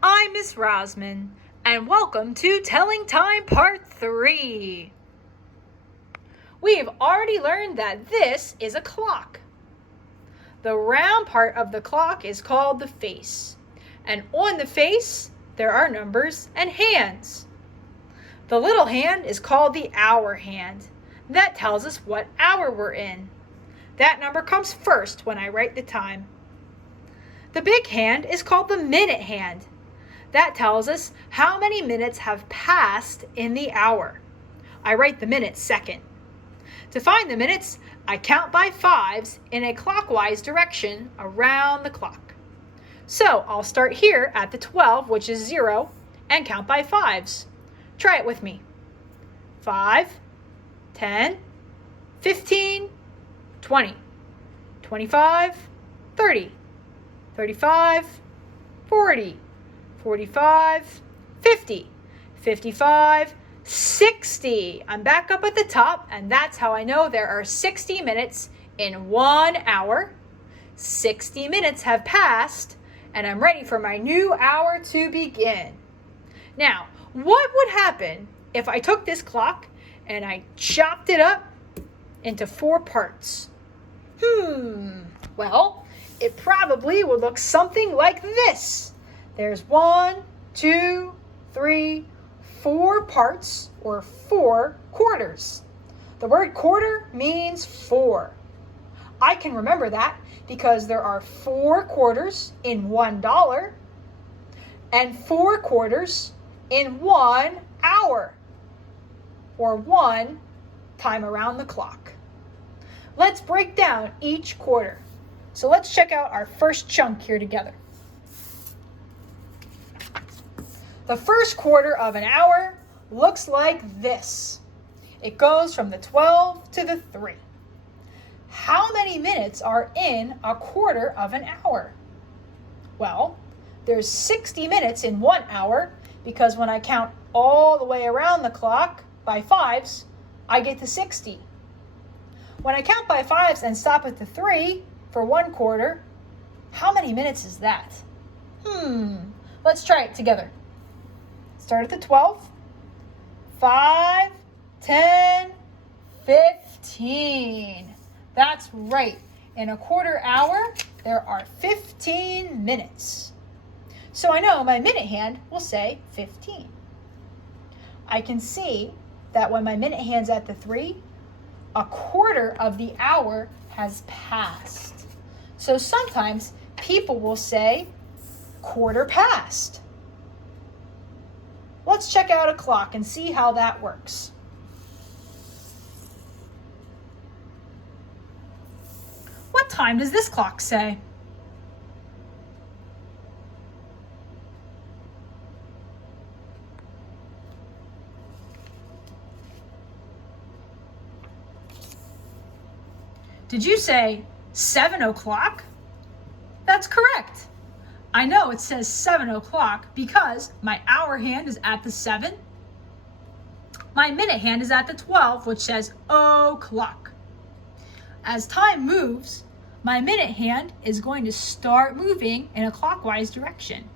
I'm Miss Rozman, and welcome to Telling Time Part 3. We have already learned that this is a clock. The round part of the clock is called the face, and on the face there are numbers and hands. The little hand is called the hour hand. That tells us what hour we're in. That number comes first when I write the time. The big hand is called the minute hand. That tells us how many minutes have passed in the hour. I write the minutes second. To find the minutes, I count by fives in a clockwise direction around the clock. So I'll start here at the 12, which is 0, and count by fives. Try it with me. 5, 10, 15, 20, 25, 30, 35, 40, 45, 50, 55, 60. I'm back up at the top, and that's how I know there are 60 minutes in 1 hour. 60 minutes have passed, and I'm ready for my new hour to begin. Now, what would happen if I took this clock and I chopped it up into 4 parts? Well, it probably would look something like this. There's 1, 2, 3, 4 parts, or 4 quarters. The word quarter means 4. I can remember that because there are 4 quarters in $1 and 4 quarters in 1 hour, or 1 time around the clock. Let's break down each quarter. So let's check out our first chunk here together. The first quarter of an hour looks like this. It goes from the 12 to the 3. How many minutes are in a quarter of an hour? Well, there's 60 minutes in 1 hour because when I count all the way around the clock by fives, I get to 60. When I count by fives and stop at the 3 for 1 quarter, how many minutes is that? Let's try it together. Start at the 12, 5, 10, 15. That's right. In a quarter hour, there are 15 minutes. So I know my minute hand will say 15. I can see that when my minute hand's at the 3, a quarter of the hour has passed. So sometimes people will say quarter past. Let's check out a clock and see how that works. What time does this clock say? Did you say 7 o'clock? That's correct. I know it says 7 o'clock because my hour hand is at the 7. My minute hand is at the 12, which says o'clock. As time moves, my minute hand is going to start moving in a clockwise direction.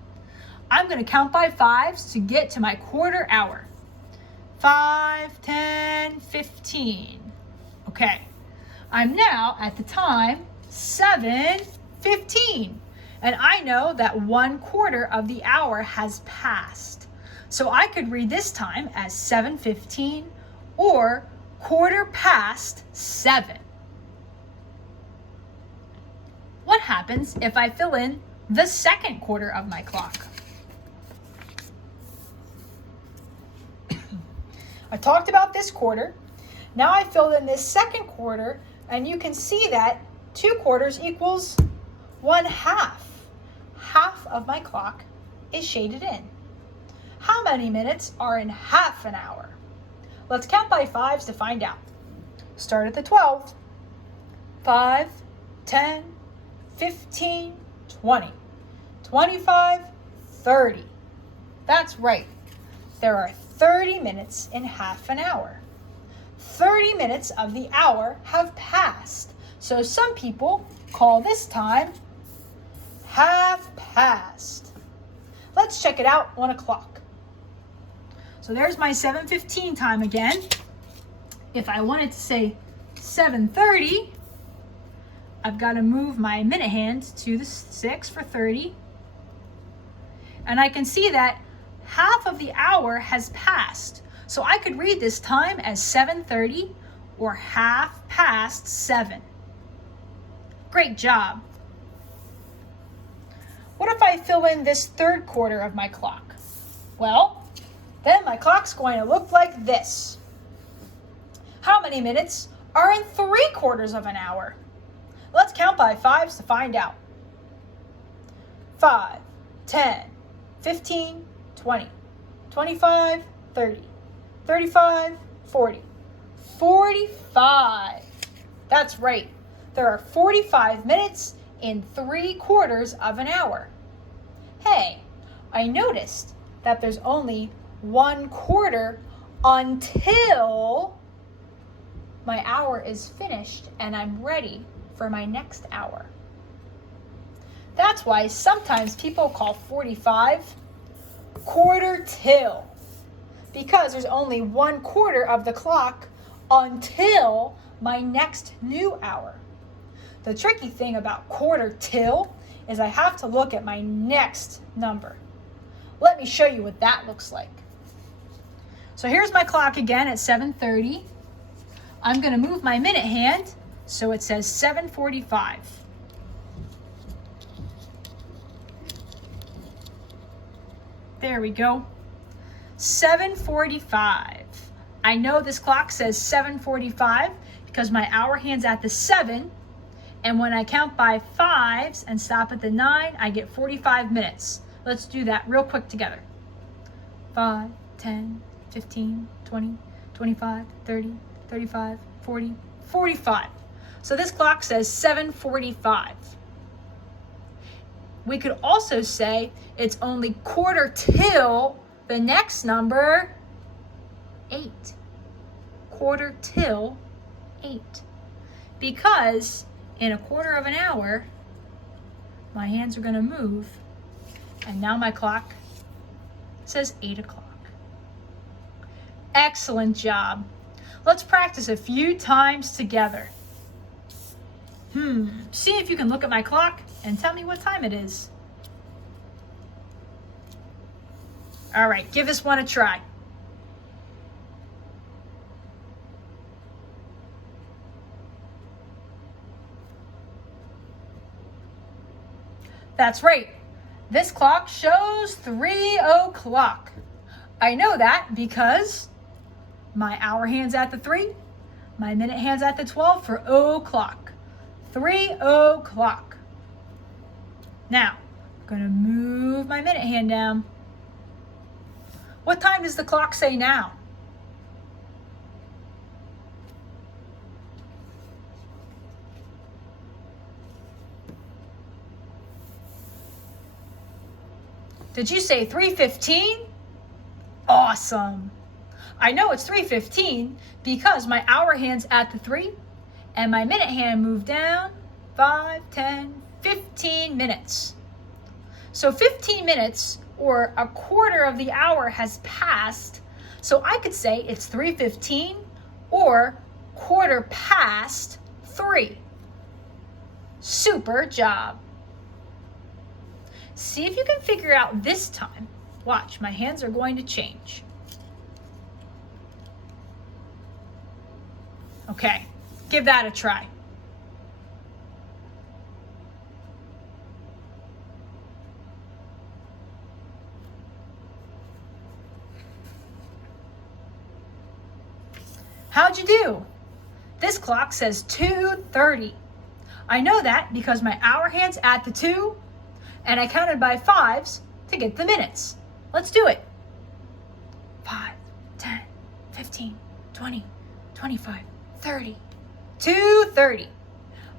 I'm going to count by fives to get to my quarter hour. 5, 10, 15. Okay, I'm now at the time 7:15. And I know that 1 quarter of the hour has passed. So I could read this time as 7:15 or quarter past 7. What happens if I fill in the second quarter of my clock? I talked about this quarter. Now I filled in this second quarter, and you can see that 2 quarters equals 1/2. Half of my clock is shaded in. How many minutes are in half an hour? Let's count by fives to find out. Start at the 12. 5, 10, 15, 20, 25, 30. That's right. There are 30 minutes in half an hour. 30 minutes of the hour have passed. So some people call this time half past. Let's let's check it out on a clock. So there's my 7:15 time again. If I wanted to say 7:30, I've got to move my minute hand to the 6 for 30. And I can see that half of the hour has passed. So I could read this time as 7:30 or half past 7. Great job. What if I fill in this third quarter of my clock? Well, then my clock's going to look like this. How many minutes are in 3/4 of an hour? Let's count by fives to find out. 5, 10, 15, 20, 25, 30, 35, 40, 45. That's right. There are 45 minutes in 3/4 of an hour. Hey, I noticed that there's only 1/4 until my hour is finished and I'm ready for my next hour. That's why sometimes people call 45 quarter till, because there's only 1/4 of the clock until my next new hour. The tricky thing about quarter till is I have to look at my next number. Let me show you what that looks like. So here's my clock again at 7:30. I'm going to move my minute hand so it says 7:45. There we go. 7:45. I know this clock says 7:45 because my hour hand's at the 7. And when I count by fives and stop at the 9, I get 45 minutes. Let's do that real quick together. 5, 10, 15, 20, 25, 30, 35, 40, 45. So this clock says 7:45. We could also say it's only quarter till the next number, 8. Quarter till 8. Because in 1/4 of an hour, my hands are going to move, and now my clock says 8 o'clock. Excellent job. Let's practice a few times together. See if you can look at my clock and tell me what time it is. All right, give this one a try. That's right. This clock shows 3 o'clock. I know that because my hour hand's at the 3, my minute hand's at the 12 for o'clock. 3 o'clock. Now, I'm going to move my minute hand down. What time does the clock say now? Did you say 3:15? Awesome. I know it's 3:15 because my hour hand's at the 3 and my minute hand moved down 5, 10, 15 minutes. So 15 minutes or 1/4 of the hour has passed. So I could say it's 3:15 or 3:15. Super job. See if you can figure out this time. Watch, my hands are going to change. Okay, give that a try. How'd you do? This clock says 2:30. I know that because my hour hand's at the 2 and I counted by fives to get the minutes. Let's do it. 5, 10, 15, 20, 25, 30. 2:30.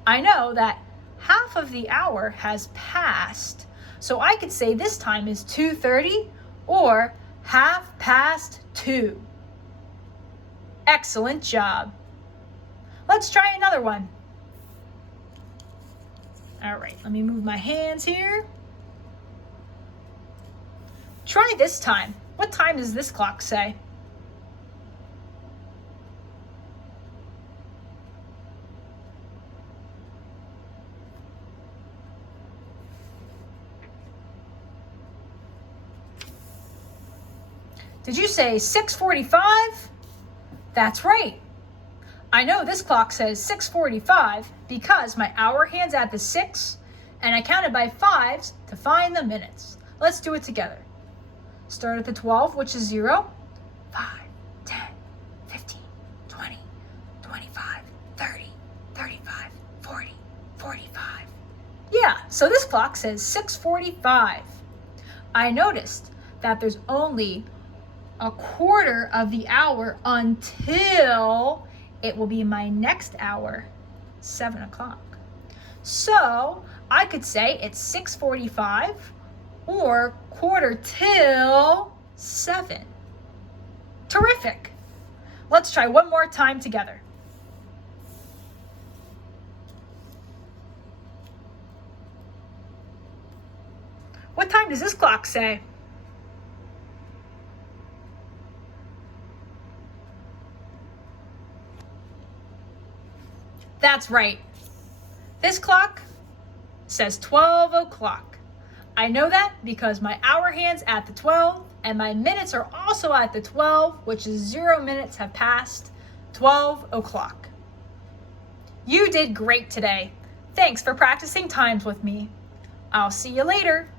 I know that half of the hour has passed, so I could say this time is 2:30 or 2:30. Excellent job. Let's try another one. All right, let me move my hands here. Try this time. What time does this clock say? Did you say 6:45? That's right. I know this clock says 6:45 because my hour hand's at the 6 and I counted by 5s to find the minutes. Let's do it together. Start at the 12, which is 0. 5, 10, 15, 20, 25, 30, 35, 40, 45. Yeah, so this clock says 6:45. I noticed that there's only a quarter of the hour until it will be my next hour, 7 o'clock. So I could say it's 6:45 or quarter till 7. Terrific. Let's try one more time together. What time does this clock say? That's right. This clock says 12 o'clock. I know that because my hour hand's at the 12 and my minutes are also at the 12, which is 0 minutes have passed 12 o'clock. You did great today. Thanks for practicing times with me. I'll see you later.